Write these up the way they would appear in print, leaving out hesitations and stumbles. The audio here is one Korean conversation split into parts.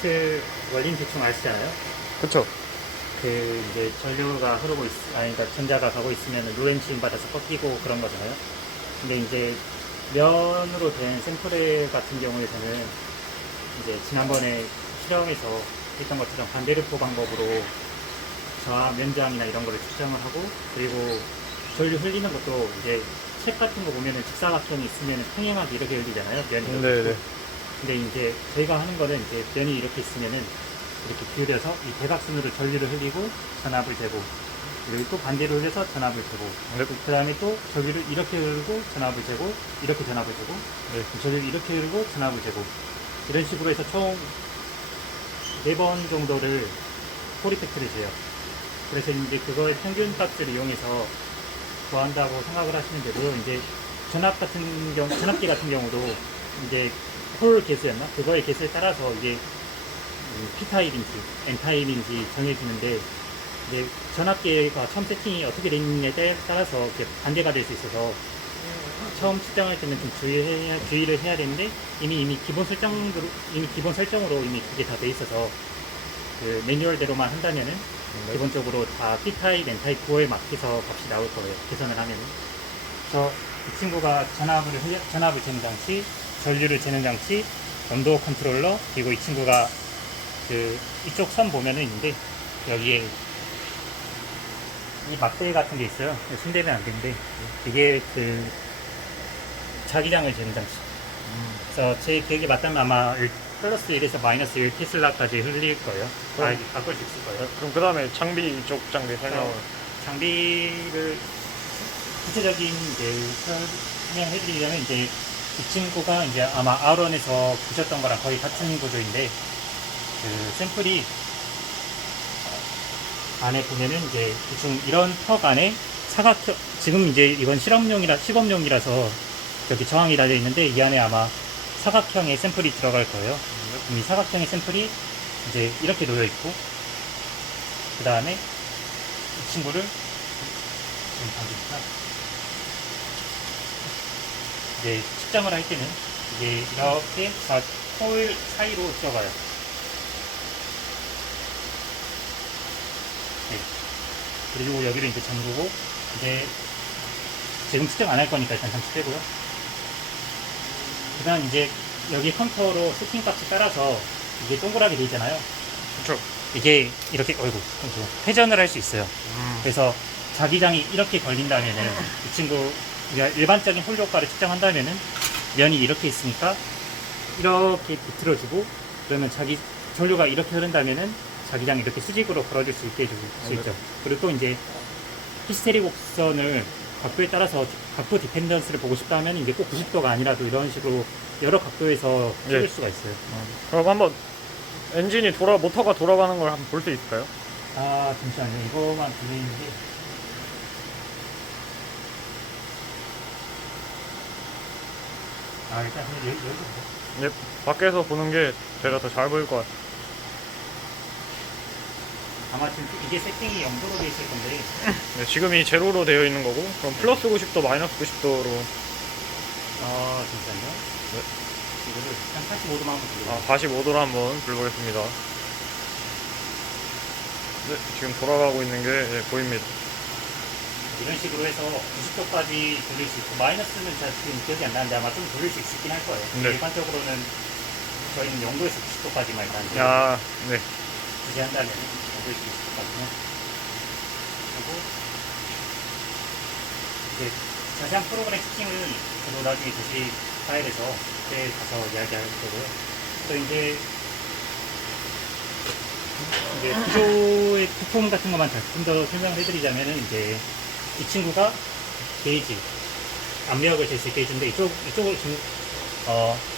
컴포스트 원리는 대충 아시잖아요. 그쵸? 그 이제 전류가 흐르고 그러니까 전자가 가고 있으면 로렌츠 힘 받아서 꺾이고 그런 거잖아요. 근데 이제 면으로 된 샘플 같은 경우에는 이제 지난번에 실험에서 했던 것처럼 반대르포 방법으로 저하 면장이나 이런 거를 측정을 하고, 그리고 전류 흘리는 것도 이제 책 같은 거 보면은 직사각형이 있으면 평행하게 이렇게 흘리잖아요. 면이 이렇게. 네네. 근데 이제 저희가 하는 거는 이제 면이 이렇게 있으면은 이렇게 기울여서 이 대각선으로 전류를 흘리고 전압을 재고, 그리고 또 반대로 흘려서 전압을 재고, 네. 그 다음에 또 전류를 이렇게 흐르고 전압을 재고, 이렇게 전압을 재고, 네. 전류를 이렇게 흐르고 전압을 재고, 이런 식으로 해서 총 4번 정도를 폴이펙트를 재요. 그래서 이제 그거의 평균 값을 이용해서 구한다고 생각을 하시면 되고요. 이제 전압기 같은 경우도 이제 홀 개수였나? 그거의 개수에 따라서 이게 P타입인지 N타입인지 정해지는데, 이제 전압계가 처음 세팅이 어떻게 되느냐에 따라서 이렇게 반대가 될 수 있어서 처음 측정할 때는 좀 주의를 해야 되는데, 이미 기본 설정으로 이미 그게 다 돼 있어서 그 매뉴얼대로만 한다면은 기본적으로 다 P타입, N타입 그거에 맞춰서 값이 나올 거예요. 계산을 하면은. 그래서 이 친구가 전압을 재는 장치, 전류를 재는 장치, 온도 컨트롤러, 그리고 이 친구가 그 이쪽 선 보면은 있는데, 여기에 이 막대 같은 게 있어요. 손대면 안 되는데, 이게 그 자기장을 재는 장치. 그래서 제 기억에 맞다면 아마 플러스 1에서 마이너스 1 테슬라까지 흘릴 거예요. 그럼- 바꿀 수 있을 거예요. 그럼 그 다음에 장비 쪽 장비 설명을. 장비를 구체적인 이제 설명해드리려면, 이제 이 친구가 이제 아마 아론에서 보셨던 거랑 거의 같은 구조인데, 그 샘플이 안에 보면은 이제 대충 이런 턱 안에 사각형, 지금 이제 이건 시범용이라서 여기 저항이 달려 있는데, 이 안에 아마 사각형의 샘플이 들어갈 거예요. 이 사각형의 샘플이 이제 이렇게 놓여 있고, 그 다음에 이 친구를 이제 측정을 할 때는 이게 이렇게 홀 사이로 들어가요. 네. 그리고 여기를 이제 잠그고, 이제 지금 측정 안 할 거니까 일단 잠시 빼고요. 그 다음 이제 여기 컨터로 세팅 값에 따라서 이게 동그랗게 돼 있잖아요. 그쵸? 이게 이렇게 회전을 할 수 있어요. 그래서 자기장이 이렇게 걸린다면은, 이 친구 일반적인 홀 효과를 측정한다면은 면이 이렇게 있으니까 이렇게 비틀어주고, 그러면 전류가 이렇게 흐른다면은 자기장이 이렇게 수직으로 걸어질 수 있게 해줄 수 있죠. 그리고 또 이제 히스테리 곡선을 각도에 따라서 각도 디펜던스를 보고 싶다면 이제 꼭 90도가 아니라도 이런 식으로 여러 각도에서 찍을 네. 수가 있어요. 그럼 한번 엔진이 모터가 돌아가는 걸 한번 볼 수 있을까요? 아, 잠시만요. 이거만 들리는데. 일단 여기 네, 밖에서 보는 게 제가 더 잘 보일 것 같아요. 아마 지금 이게 세팅이 0도로 돼 있을 건데. 네, 지금이 제로로 되어 있는 거고, 그럼 플러스 90도, 마이너스 90도로. 잠시만요. 네. 이거를 한 85도만 한번 돌려볼게요. 45도로 한번 불러보겠습니다. 네, 지금 돌아가고 있는 게 보입니다. 이런 식으로 해서 90도까지 돌릴 수 있고, 마이너스는 잘 지금 기억이 안 나는데 아마 좀 돌릴 수 있긴 할 거예요. 네. 일반적으로는 저희는 0도에서 90도까지만 일단 네. 유지한다면 0도에서 90도까지는 하고, 이제 자세한 프로그램 세팅은 저도 나중에 다시 파일에서 그때 가서 이야기할 거고요. 또 이제 구조의 부품 같은 것만 좀 더 설명해 드리자면은, 이제 이 친구가 게이지, 압력을 잴 수 있게 해주는데, 이쪽으로 지금,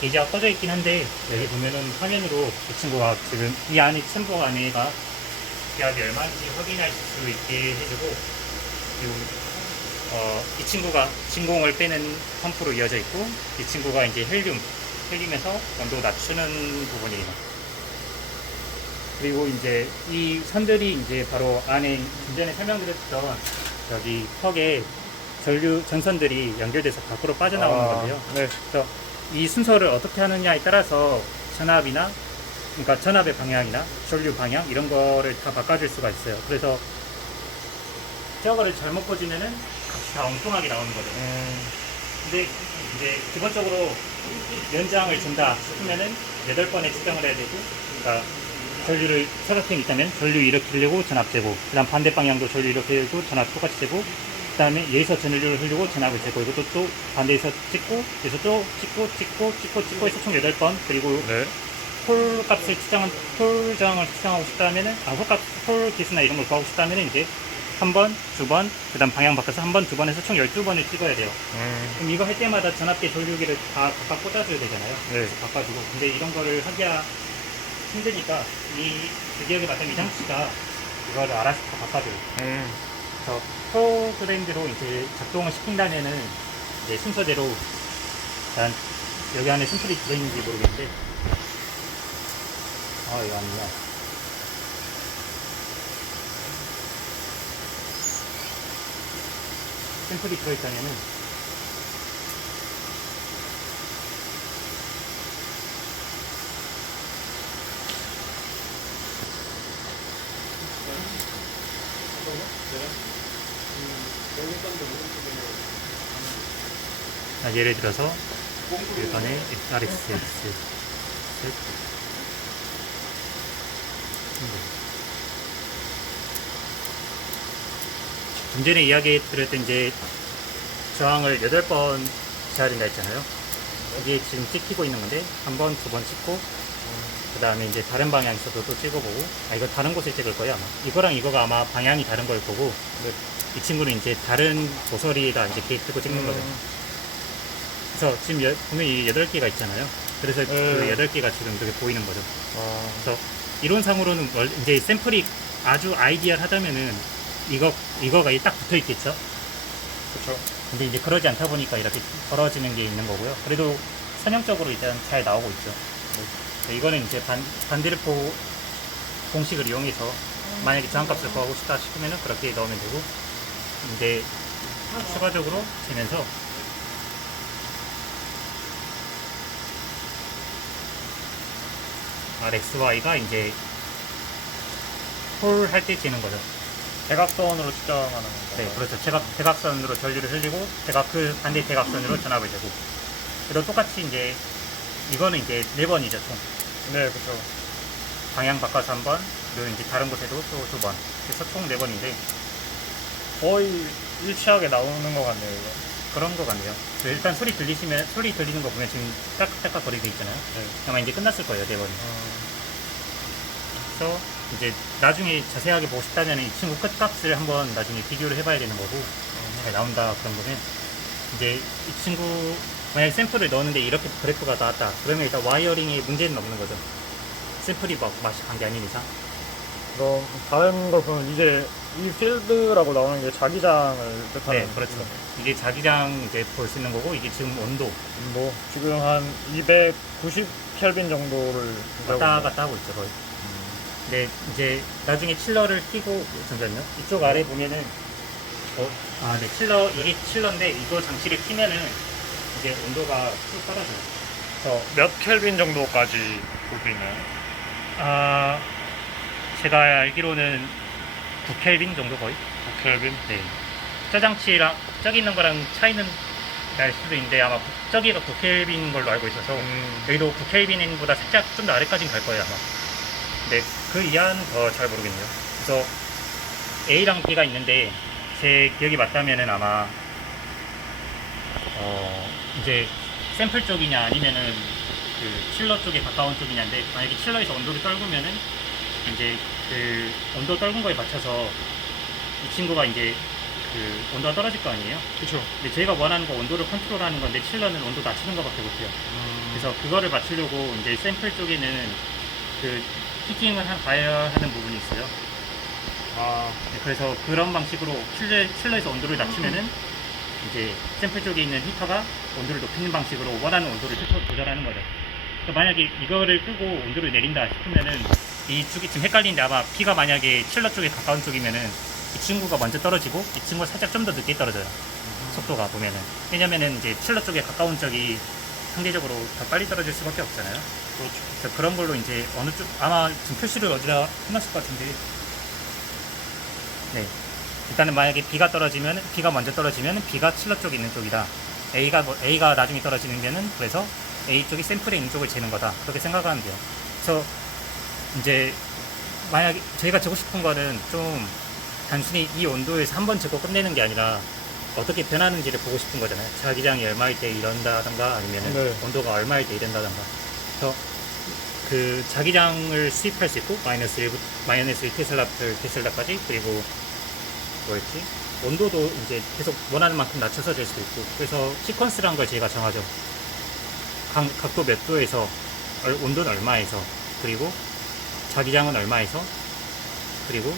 게이지가 꺼져 있긴 한데, 여기 보면은 화면으로 이 친구가 지금 이 안에, 챔버 안에가 기압이 얼마인지 확인할 수 있게 해주고, 그리고, 이 친구가 진공을 빼는 펌프로 이어져 있고, 이 친구가 이제 헬륨에서 온도 낮추는 부분이에요. 그리고 이제 이 선들이 이제 바로 안에 좀 전에 설명드렸던 여기 턱에 전선들이 연결돼서 밖으로 빠져나오는 건데요. 네. 그래서 이 순서를 어떻게 하느냐에 따라서 전압이나 그러니까 전압의 방향이나 전류 방향 이런 거를 다 바꿔줄 수가 있어요. 그래서 저거를 잘못 꽂으면은 값이 다 엉뚱하게 나오는 거죠. 근데 이제 기본적으로 연장을 준다 싶으면은 8번에 측정을 해야 되고, 그러니까 전류를 사각형이 있다면 전류 이렇게 흘리고 전압 재고, 그 다음 반대 방향도 전류 이렇게 흘리고 전압 똑같이 재고, 그 다음에 여기서 전류를 흘리고 전압을 재고, 이것도 또 반대에서 찍고, 여기서 또 찍고 해서 총 8번, 그리고 네. 폴 값을 폴 저항을 측정하고 싶다면은, 폴 기수나 이런 걸 구하고 싶다면은 이제 한 번, 두 번, 그 다음 방향 바꿔서 한 번, 두 번 해서 총 12번을 찍어야 돼요. 그럼 이거 할 때마다 전압계 전류기를 다 각각 꽂아줘야 되잖아요. 네. 그래서 바꿔주고. 근데 이런 거를 하기가 힘드니까 그 기억에 맞던 이 장치가 이거를 알아서 다 바꿔줘요. 그래서 프로그램대로 이제 작동을 시킨다면은 이제 순서대로 일단 여기 안에 샘플이 들어있는지 모르겠는데, 이거 아니야. 샘플이 들어있다면은 예를 들어서 일반의 RXX 좀 전에 이야기 드렸던 이제 저항을 8번 지어야 된다 했잖아요. 이게 지금 찍히고 있는 건데 한 번, 두 번 찍고, 그 다음에 이제 다른 방향에서도 또 찍어보고, 이거 다른 곳에 찍을 거예요 아마. 이거랑 이거가 아마 방향이 다른 걸 거고, 이 친구는 이제 다른 모서리에다 이제 게이트고 찍는 거죠. 그래서 지금 보면 이 8개가 있잖아요. 그래서 그 8개가 지금 이렇게 보이는 거죠. 그래서 이론상으로는 이제 샘플이 아주 아이디얼하다면은 이거가 딱 붙어 있겠죠. 그쵸. 근데 이제 그러지 않다 보니까 이렇게 벌어지는 게 있는 거고요. 그래도 선형적으로 일단 잘 나오고 있죠. 이거는 이제 반대르포 공식을 이용해서 만약에 저항값을 구하고 싶다 싶으면은 그렇게 넣으면 되고, 이제 추가적으로 재면서 RXY가 이제 폴 할 때 재는 거죠. 대각선으로 측정하는 거. 네, 그렇죠. 대각선으로 전류를 흘리고, 반대 대각선으로 전압을 재고. 그리고 똑같이 이제, 이거는 이제 4번이죠, 총. 네, 그쵸. 방향 바꿔서 한 번, 그리고 이제 다른 곳에도 또 2번. 그래서 총 4번인데, 거의 일치하게 나오는 것 같네요, 이거. 그런 거 같네요. 일단 소리 들리는 거 보면 지금 딱딱딱 거리돼 있잖아요. 네. 아마 이제 끝났을 거예요, 4번이. 그래서 이제 나중에 자세하게 보고 싶다면 이 친구 끝값을 한번 나중에 비교를 해봐야 되는 거고, 잘 나온다 그런 거면 이제 이 친구 만약에 샘플을 넣었는데 이렇게 그래프가 나왔다 그러면 일단 와이어링에 문제는 없는 거죠. 샘플이 막 맛이 간 게 아닌 이상. 그럼 다른 걸 보면 이제 이 필드라고 나오는 게 자기장을 뜻하는. 네, 그렇죠. 이게 자기장 이제 볼 수 있는 거고, 이게 지금 온도 뭐 지금 한 290 켈빈 정도를 왔다 갔다 하고 있죠, 거의. 근데 이제 나중에 칠러를 끼고, 잠시만요. 이쪽 아래 보면은 네, 이게 칠러인데 이거 장치를 끼면은 이제 온도가 쭉 떨어져요. 그래서 몇 켈빈 정도까지 볼 수 있나요? 제가 알기로는 9켈빈 정도 거의? 9켈빈? 네. 저 장치랑 저기 있는 거랑 차이는 날 수도 있는데 아마 저기가 9켈빈인 걸로 알고 있어서 여기도 9켈빈보다 살짝 좀 더 아래까지는 갈 거예요 아마. 근데 그 이하는 더 잘 모르겠네요. 그래서 A랑 B가 있는데 제 기억이 맞다면은 아마 이제 샘플 쪽이냐 아니면은 그 칠러 쪽에 가까운 쪽이냐인데, 만약에 칠러에서 온도를 떨구면은 이제 그 온도 떨군 거에 맞춰서 이 친구가 이제 그 온도가 떨어질 거 아니에요? 그쵸. 근데 저희가 원하는 거 온도를 컨트롤하는 건데 칠러는 온도 낮추는 거밖에 못해요. 그래서 그거를 맞추려고 이제 샘플 쪽에는 그 히팅을 가야 하는 부분이 있어요. 네, 그래서 그런 방식으로 칠러에서 온도를 낮추면은 이제 샘플 쪽에 있는 히터가 온도를 높이는 방식으로 원하는 온도를 조절하는 거죠. 그러니까 만약에 이거를 끄고 온도를 내린다 싶으면은 이쪽이 지금 헷갈리는데, 아마 B가 만약에 칠러 쪽에 가까운 쪽이면은 이 친구가 먼저 떨어지고 이 친구가 살짝 좀 더 늦게 떨어져요. 속도가 보면은. 왜냐면은 이제 칠러 쪽에 가까운 쪽이 상대적으로 더 빨리 떨어질 수밖에 없잖아요. 그렇죠. 그래서 그런 걸로 이제 어느 쪽 아마 지금 표시를 어디다 해놨을 것 같은데, 네, 일단은 만약에 B가 먼저 떨어지면 B가 칠러 쪽에 있는 쪽이다. A가 나중에 떨어지는 데는 그래서 A 쪽이 샘플에 있는 쪽을 재는 거다. 그렇게 생각하면 돼요. 그래서 이제 만약에 저희가 재고 싶은 거는 좀 단순히 이 온도에서 한 번 재고 끝내는 게 아니라 어떻게 변하는지를 보고 싶은 거잖아요. 자기장이 얼마일 때 이런다던가 아니면 네. 온도가 얼마일 때 이런다던가. 그래서 그 자기장을 수입할 수 있고 마이너스 1 테슬라까지, 그리고 뭐였지? 온도도 이제 계속 원하는 만큼 낮춰서 될 수도 있고. 그래서 시퀀스라는 걸 저희가 정하죠. 각도 몇 도에서 온도는 얼마에서, 그리고 자기장은 얼마에서, 그리고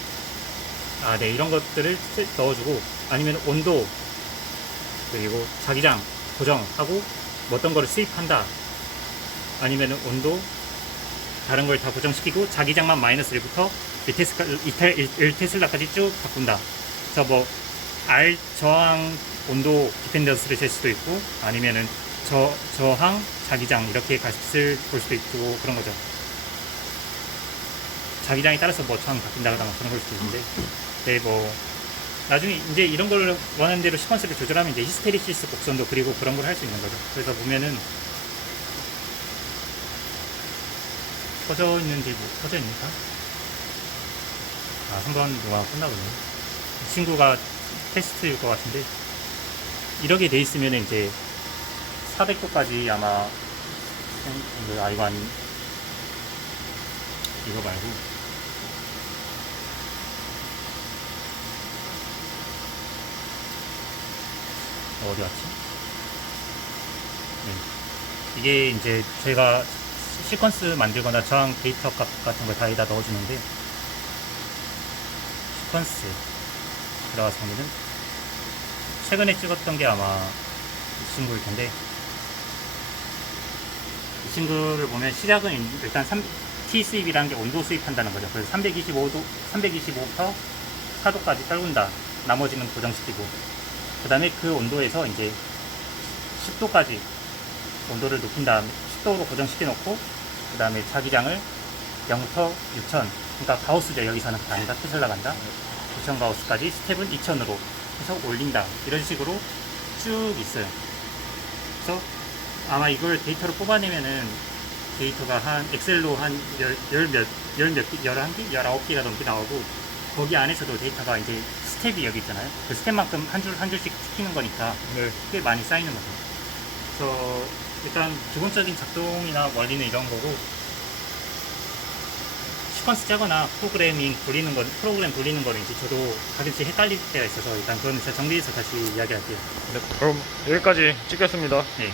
네, 이런 것들을 넣어주고, 아니면 온도 그리고 자기장 고정하고 뭐 어떤 거를 수입한다, 아니면 온도 다른 걸 다 고정시키고 자기장만 마이너스 1부터 1테슬라까지 쭉 바꾼다. 그래서 뭐 R 저항 온도 디펜던스를 잴 수도 있고, 아니면은 저항 자기장 이렇게 값을 볼 수도 있고, 그런 거죠. 자기장에 따라서 뭐 저항이 바뀐다거나 그런 걸 수도 있는데, 네, 뭐 나중에 이제 이런 걸 원하는 대로 시퀀스를 조절하면 이제 히스테리시스 곡선도 그리고 그런 걸 할 수 있는 거죠. 그래서 보면은 퍼져 있는지 퍼져 있는가? 한번 뭐가 끝나보네. 이 친구가 테스트일 것 같은데, 이렇게 돼 있으면 이제 400도까지 아마 이거 아니, 이거 말고 어디 갔지? 네. 이게 이제 저희가 시퀀스 만들거나 저항 데이터 값 같은 걸 다 여기다 넣어주는데, 시퀀스 들어가서 보면은 최근에 찍었던 게 아마 이 친구일 텐데, 이 친구를 보면 시작은 일단 T 수입이라는 게 온도 수입한다는 거죠. 그래서 325부터 4도까지 떨군다. 나머지는 고정시키고, 그 다음에 그 온도에서 이제 10도까지 온도를 높인 다음에 10도로 고정시켜 놓고, 그 다음에 자기장을 0부터 6000, 그러니까 가우스죠. 여기서는 아니다, 테슬라 간다. 6000 가우스까지 스텝은 2000으로 해서 올린다. 이런 식으로 쭉 있어요. 그래서 아마 이걸 데이터로 뽑아내면은 데이터가 한 엑셀로 한 19개가 넘게 나오고, 거기 안에서도 데이터가 이제 스텝이 여기 있잖아요. 그 스텝만큼 한 줄씩 시키는 거니까 네. 꽤 많이 쌓이는 거죠. 그래서 일단 기본적인 작동이나 원리는 이런 거고, 시퀀스 짜거나 프로그램 돌리는 거는 이제 저도 가끔씩 헷갈릴 때가 있어서 일단 그거는 제가 정리해서 다시 이야기할게요. 네, 그럼 여기까지 찍겠습니다. 네.